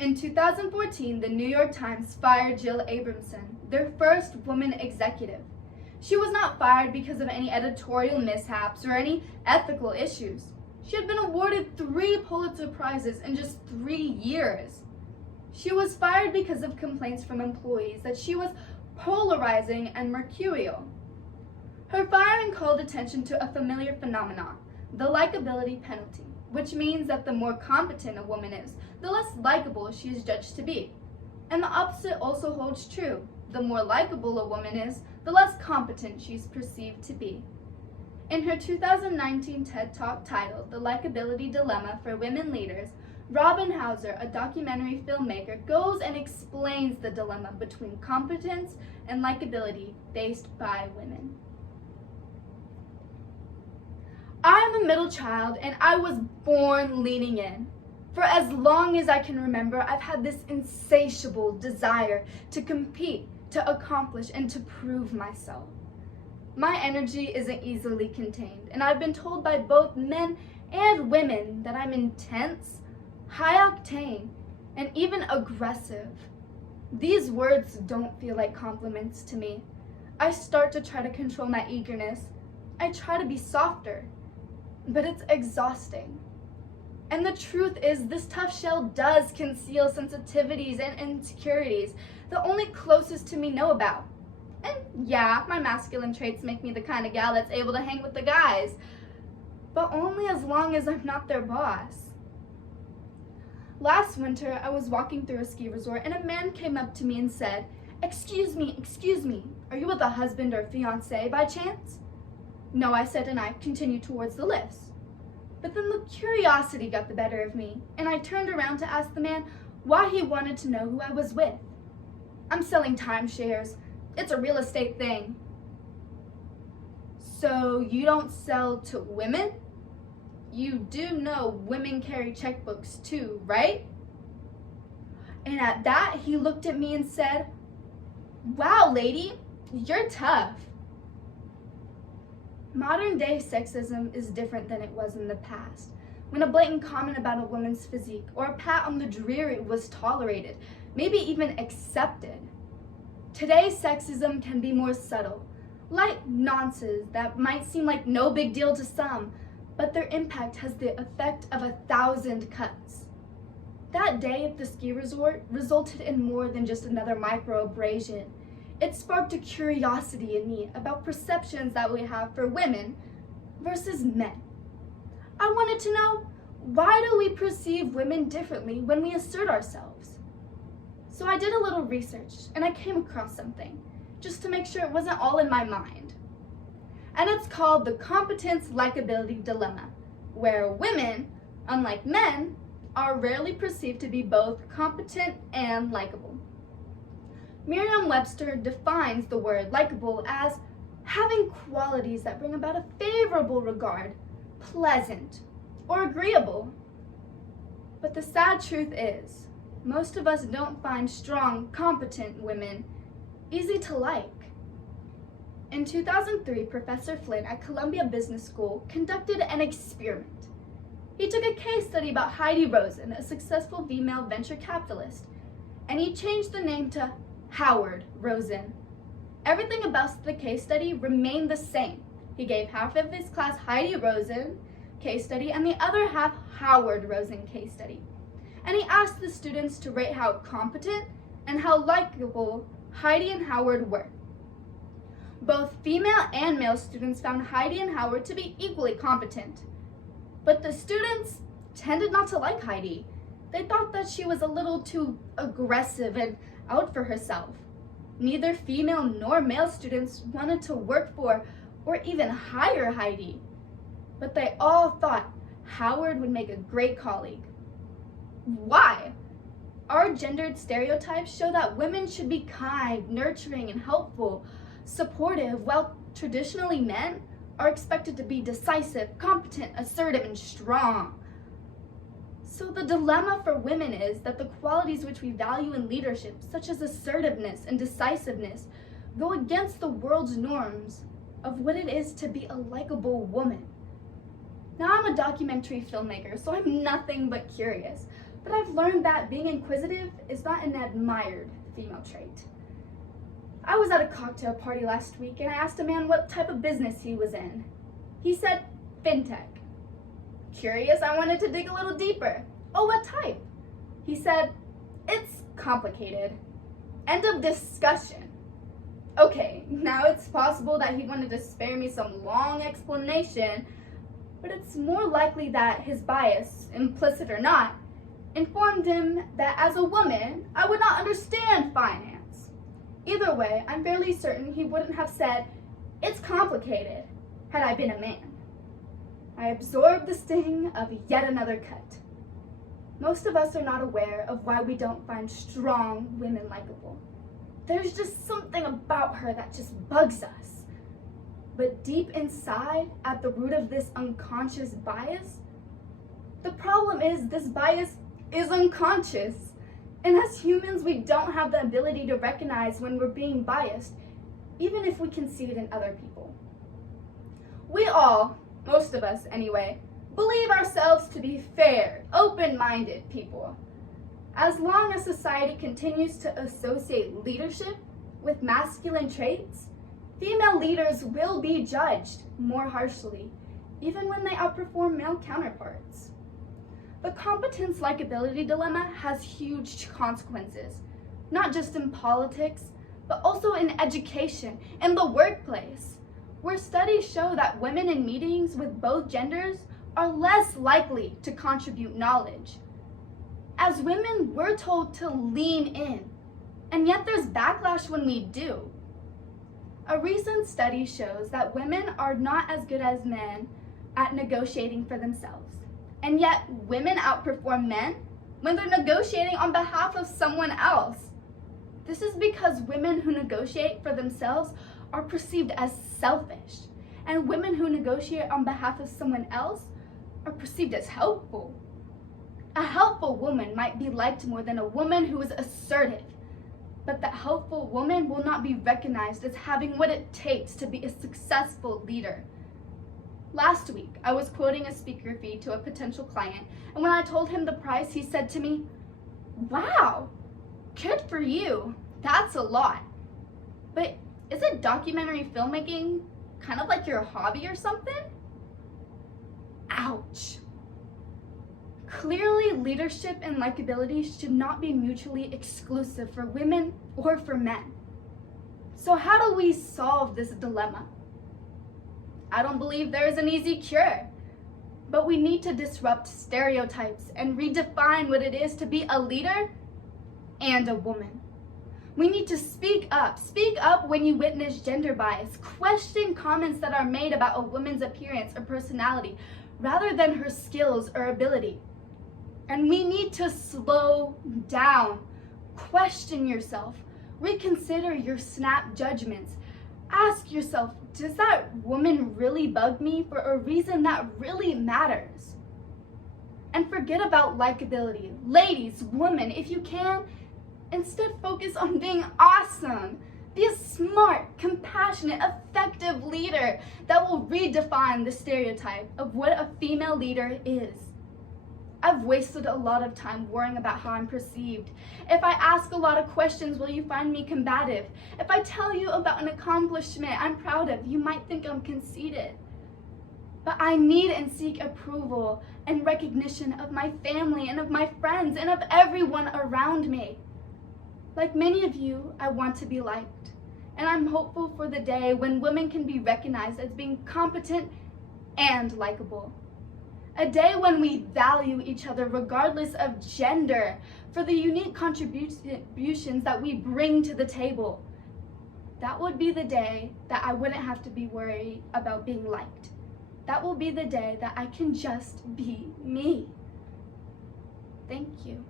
In 2014, the New York Times fired Jill Abramson, their first woman executive. She was not fired because of any editorial mishaps or any ethical issues. She had been awarded 3 Pulitzer Prizes in just 3 years. She was fired because of complaints from employees that she was polarizing and mercurial. Her firing called attention to a familiar phenomenon, the likability penalty, which means that the more competent a woman is, the less likable she is judged to be. And the opposite also holds true. The more likable a woman is, the less competent she is perceived to be. In her 2019 TED Talk titled The Likability Dilemma for Women Leaders, Robin Hauser, a documentary filmmaker, goes and explains the dilemma between competence and likability faced by women. I am a middle child and I was born leaning in. For as long as I can remember, I've had this insatiable desire to compete, to accomplish, and to prove myself. My energy isn't easily contained, and I've been told by both men and women that I'm intense, high octane, and even aggressive. These words don't feel like compliments to me. I start to try to control my eagerness. I try to be softer, but it's exhausting. And the truth is, this tough shell does conceal sensitivities and insecurities that only closest to me know about. And yeah, my masculine traits make me the kind of gal that's able to hang with the guys, but only as long as I'm not their boss. Last winter, I was walking through a ski resort and a man came up to me and said, excuse me, are you with a husband or fiance by chance?" "No," I said, and I continued towards the lifts. But then the curiosity got the better of me, and I turned around to ask the man why he wanted to know who I was with. "I'm selling timeshares. It's a real estate thing." "So you don't sell to women? You do know women carry checkbooks too, right?" And at that, he looked at me and said, "Wow, lady, you're tough." Modern day sexism is different than it was in the past, when a blatant comment about a woman's physique or a pat on the dreary was tolerated, maybe even accepted. Today's sexism can be more subtle, light nonsense that might seem like no big deal to some, but their impact has the effect of 1,000 cuts. That day at the ski resort resulted in more than just another microabrasion. It sparked a curiosity in me about perceptions that we have for women versus men. I wanted to know, why do we perceive women differently when we assert ourselves? So I did a little research and I came across something, just to make sure it wasn't all in my mind. And it's called the competence likability dilemma, where women, unlike men, are rarely perceived to be both competent and likable. Merriam-Webster defines the word likable as having qualities that bring about a favorable regard, pleasant, or agreeable. But the sad truth is, most of us don't find strong, competent women easy to like. In 2003, Professor Flynn at Columbia Business School conducted an experiment. He took a case study about Heidi Rosen, a successful female venture capitalist, and he changed the name to Howard Rosen. Everything about the case study remained the same. He gave half of his class Heidi Rosen case study and the other half Howard Rosen case study. And he asked the students to rate how competent and how likable Heidi and Howard were. Both female and male students found Heidi and Howard to be equally competent. But the students tended not to like Heidi. They thought that she was a little too aggressive and out for herself. Neither female nor male students wanted to work for or even hire Heidi, but they all thought Howard would make a great colleague. Why? Our gendered stereotypes show that women should be kind, nurturing, and helpful, supportive, while traditionally men are expected to be decisive, competent, assertive, and strong. So the dilemma for women is that the qualities which we value in leadership, such as assertiveness and decisiveness, go against the world's norms of what it is to be a likable woman. Now, I'm a documentary filmmaker, so I'm nothing but curious. but I've learned that being inquisitive is not an admired female trait. I was at a cocktail party last week and I asked a man what type of business he was in. He said, fintech. Curious, I wanted to dig a little deeper. Oh, what type? He said, it's complicated. End of discussion. Okay, now it's possible that he wanted to spare me some long explanation, but it's more likely that his bias, implicit or not, informed him that as a woman, I would not understand finance. Either way, I'm fairly certain he wouldn't have said, it's complicated, had I been a man. I absorbed the sting of yet another cut. Most of us are not aware of why we don't find strong women likable. There's just something about her that just bugs us. But deep inside, at the root of this unconscious bias, the problem is this bias is unconscious. And as humans, we don't have the ability to recognize when we're being biased, even if we can see it in other people. We all, most of us anyway, believe ourselves to be fair, open-minded people. As long as society continues to associate leadership with masculine traits, female leaders will be judged more harshly, even when they outperform male counterparts. The competence likability dilemma has huge consequences, not just in politics, but also in education and the workplace, where studies show that women in meetings with both genders are less likely to contribute knowledge. As women, we're told to lean in, and yet there's backlash when we do. A recent study shows that women are not as good as men at negotiating for themselves, and yet women outperform men when they're negotiating on behalf of someone else. This is because women who negotiate for themselves are perceived as selfish, and women who negotiate on behalf of someone else are perceived as helpful. A helpful woman might be liked more than a woman who is assertive, but that helpful woman will not be recognized as having what it takes to be a successful leader. Last week, I was quoting a speaker fee to a potential client, and when I told him the price, he said to me, "Wow, good for you, that's a lot. But isn't documentary filmmaking kind of like your hobby or something?" Ouch. Clearly, leadership and likability should not be mutually exclusive for women or for men. So how do we solve this dilemma? I don't believe there is an easy cure, but we need to disrupt stereotypes and redefine what it is to be a leader and a woman. We need to speak up when you witness gender bias, question comments that are made about a woman's appearance or personality rather than her skills or ability. And we need to slow down, question yourself, reconsider your snap judgments. Ask yourself, does that woman really bug me for a reason that really matters? And forget about likability. Ladies, women, if you can, instead focus on being awesome. Be a smart, compassionate, effective leader that will redefine the stereotype of what a female leader is. I've wasted a lot of time worrying about how I'm perceived. If I ask a lot of questions, will you find me combative? If I tell you about an accomplishment I'm proud of, you might think I'm conceited. But I need and seek approval and recognition of my family and of my friends and of everyone around me. Like many of you, I want to be liked. And I'm hopeful for the day when women can be recognized as being competent and likable. A day when we value each other regardless of gender for the unique contributions that we bring to the table. That would be the day that I wouldn't have to be worried about being liked. That will be the day that I can just be me. Thank you.